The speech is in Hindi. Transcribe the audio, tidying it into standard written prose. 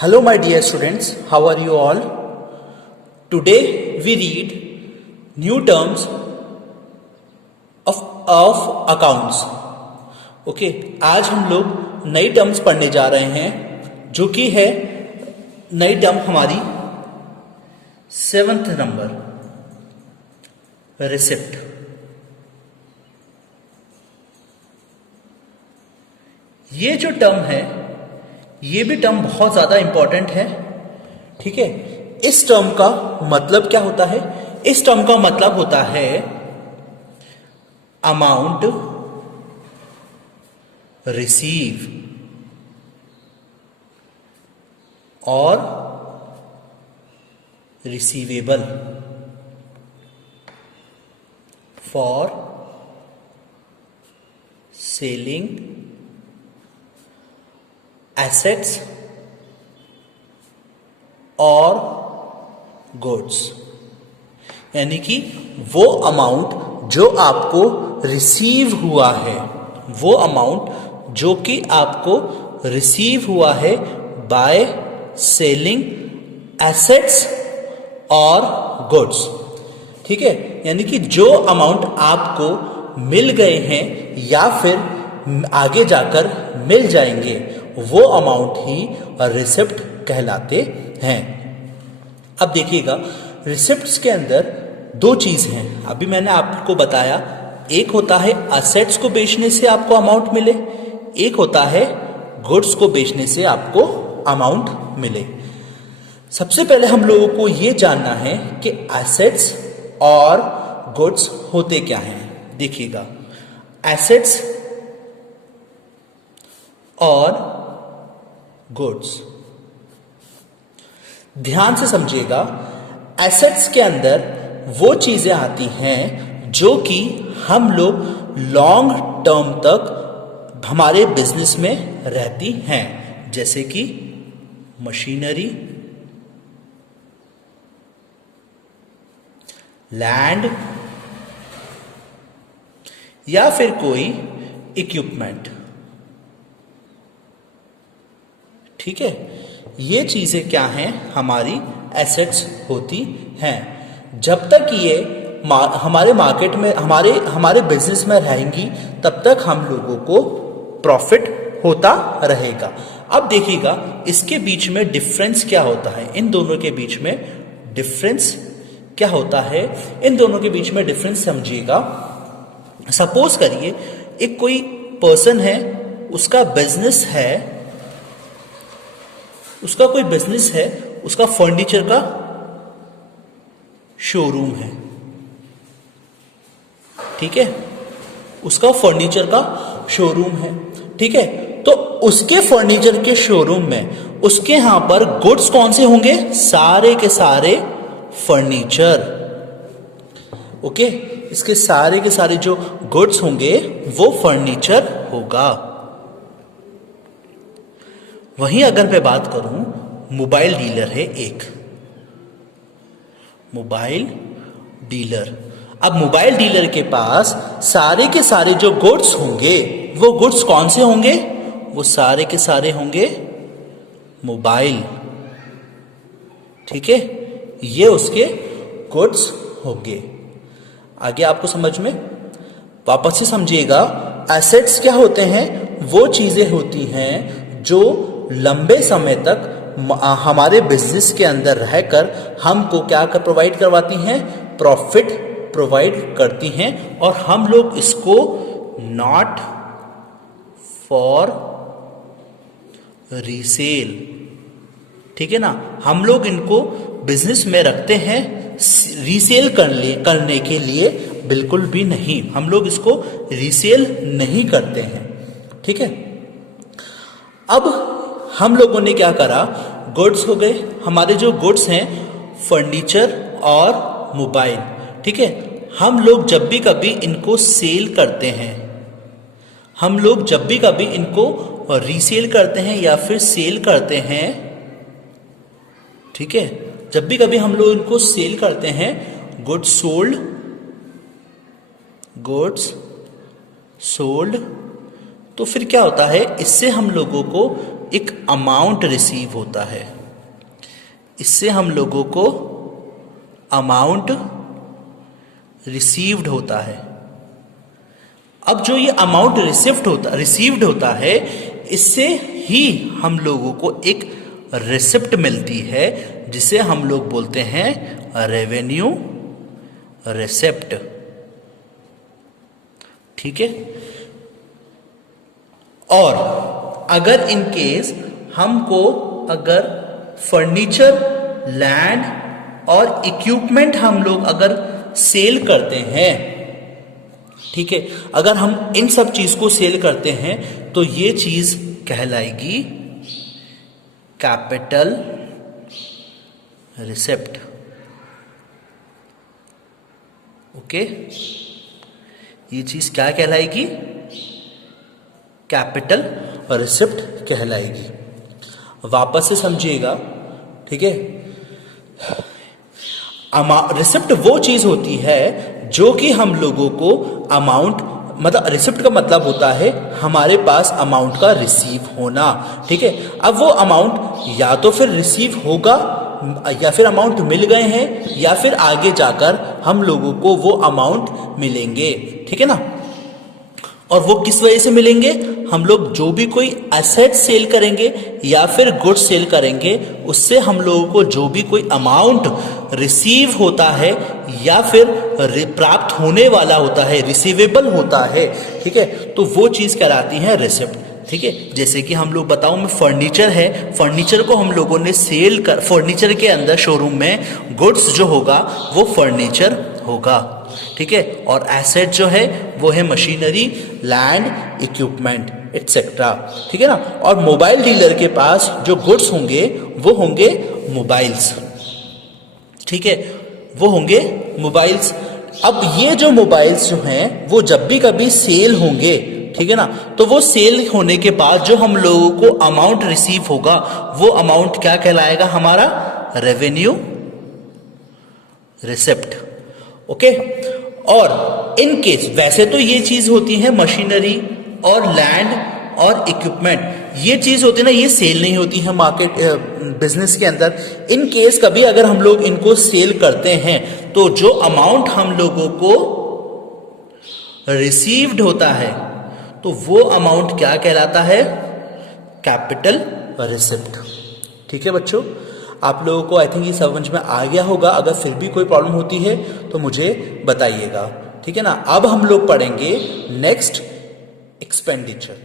Hello, my dear students. How are you all? Today we read new terms of accounts. Okay आज हम लोग नई टर्म्स पढ़ने जा रहे हैं जो कि है नई टर्म हमारी 7th नंबर रिसिप्ट। ये जो टर्म है ये भी टर्म बहुत ज्यादा इंपॉर्टेंट है। ठीक है, इस टर्म का मतलब क्या होता है? इस टर्म का मतलब होता है अमाउंट रिसीव और रिसीवेबल फॉर सेलिंग एसेट्स और गुड्स। यानी कि वो अमाउंट जो आपको रिसीव हुआ है, वो अमाउंट जो कि आपको रिसीव हुआ है बाय सेलिंग एसेट्स और गुड्स। ठीक है, यानी कि जो अमाउंट आपको मिल गए हैं या फिर आगे जाकर मिल जाएंगे वो अमाउंट ही रिसिप्ट कहलाते हैं। अब देखिएगा, रिसिप्ट्स के अंदर दो चीज हैं। अभी मैंने आपको बताया, एक होता है असेट्स को बेचने से आपको अमाउंट मिले, एक होता है गुड्स को बेचने से आपको अमाउंट मिले। सबसे पहले हम लोगों को यह जानना है कि एसेट्स और गुड्स होते क्या हैं। देखिएगा, एसेट्स और गुड्स, ध्यान से समझिएगा। एसेट्स के अंदर वो चीजें आती हैं जो कि हम लोग लॉन्ग टर्म तक हमारे बिजनेस में रहती हैं, जैसे कि मशीनरी, लैंड या फिर कोई इक्विपमेंट। ठीक है, ये चीजें क्या हैं? हमारी एसेट्स होती हैं। जब तक ये हमारे मार्केट में हमारे बिजनेस में रहेंगी तब तक हम लोगों को प्रॉफिट होता रहेगा। अब देखिएगा, इसके बीच में डिफरेंस क्या होता है, इन दोनों के बीच में डिफरेंस क्या होता है, इन दोनों के बीच में डिफरेंस समझिएगा। सपोज करिए एक कोई पर्सन है, उसका बिजनेस है, उसका कोई बिजनेस है, उसका फर्नीचर का शोरूम है। ठीक है, उसका फर्नीचर का शोरूम है। ठीक है, तो उसके फर्नीचर के शोरूम में उसके यहां पर गुड्स कौन से होंगे? सारे के सारे फर्नीचर। ओके, इसके सारे के सारे जो गुड्स होंगे वो फर्नीचर होगा। वहीं अगर मैं बात करूं, मोबाइल डीलर है एक, मोबाइल डीलर। अब मोबाइल डीलर के पास सारे के सारे जो गुड्स होंगे वो गुड्स कौन से होंगे? वो सारे के सारे होंगे मोबाइल। ठीक है, ये उसके गुड्स होंगे। आगे आपको समझ में? वापस से समझिएगा, एसेट्स क्या होते हैं? वो चीजें होती हैं जो लंबे समय तक हमारे बिजनेस के अंदर रहकर हमको क्या प्रोवाइड करवाती हैं? प्रॉफिट प्रोवाइड करती हैं, और हम लोग इसको नॉट फॉर रीसेल, ठीक है ना, हम लोग इनको बिजनेस में रखते हैं रीसेल करने के लिए बिल्कुल भी नहीं। हम लोग इसको रीसेल नहीं करते हैं। ठीक है, अब हम लोगों ने क्या करा? गुड्स हो गए हमारे, जो गुड्स हैं फर्नीचर और मोबाइल। ठीक है, हम लोग जब भी कभी इनको सेल करते हैं, हम लोग जब भी कभी इनको रीसेल करते हैं या फिर सेल करते हैं, ठीक है, जब भी कभी हम लोग इनको सेल करते हैं, गुड्स सोल्ड, तो फिर क्या होता है? इससे हम लोगों को एक अमाउंट रिसीव होता है, इससे हम लोगों को अमाउंट रिसीव्ड होता है। अब जो ये अमाउंट रिसीव्ड होता है, इससे ही हम लोगों को एक रिसिप्ट मिलती है, जिसे हम लोग बोलते हैं रेवेन्यू रिसिप्ट। ठीक है। और अगर इन केस हमको अगर फर्नीचर, लैंड और इक्विपमेंट हम लोग अगर सेल करते हैं, ठीक है, अगर हम इन सब चीज को सेल करते हैं तो ये चीज कहलाएगी कैपिटल रिसिप्ट। ओके, ये चीज क्या कहलाएगी? कैपिटल रिसिप्ट कहलाएगी। वापस से समझिएगा, ठीक है। रिसिप्ट वो चीज होती है जो कि हम लोगों को अमाउंट, मतलब रिसिप्ट का मतलब होता है हमारे पास अमाउंट का रिसीव होना। ठीक है। अब वो अमाउंट या तो फिर रिसीव होगा, या फिर अमाउंट मिल गए हैं, या फिर आगे जाकर हम लोगों को वो अमाउंट मिलेंगे। ठीक है ना। और वो किस वजह से मिलेंगे? हम लोग जो भी कोई एसेट सेल करेंगे या फिर गुड्स सेल करेंगे, उससे हम लोगों को जो भी कोई अमाउंट रिसीव होता है या फिर प्राप्त होने वाला होता है, रिसीवेबल होता है, ठीक है, तो वो चीज कहलाती है रिसिप्ट। ठीक है। जैसे कि हम लोग बताऊं, मैं फर्नीचर है, फर्नीचर को हम लोगों ने सेल कर, फर्नीचर के अंदर शोरूम में गुड्स जो होगा वो फर्नीचर होगा। ठीक है। और एसेट जो है वो है मशीनरी, लैंड, इक्विपमेंट एक्सेट्रा। ठीक है ना। और मोबाइल डीलर के पास जो गुड्स होंगे वो होंगे मोबाइल्स। ठीक है, वो होंगे मोबाइल्स। अब ये जो मोबाइल्स जो हैं वो जब भी कभी सेल होंगे, ठीक है ना, तो वो सेल होने के बाद जो हम लोगों को अमाउंट रिसीव होगा वो अमाउंट क्या कहलाएगा? हमारा रेवेन्यू रिसिप्ट। ओके। और इन केस वैसे तो ये चीज होती है मशीनरी और लैंड और इक्विपमेंट, ये चीज होती है ना, ये सेल नहीं होती है मार्केट बिजनेस के अंदर। इन केस कभी अगर हम लोग इनको सेल करते हैं तो जो अमाउंट हम लोगों को रिसीव्ड होता है तो वो अमाउंट क्या कहलाता है? Capital receipt. ठीक है बच्चों, आप लोगों को आई थिंक ये समझ में आ गया होगा। अगर फिर भी कोई प्रॉब्लम होती है तो मुझे बताइएगा। ठीक है ना। अब हम लोग पढ़ेंगे नेक्स्ट एक्सपेंडिचर।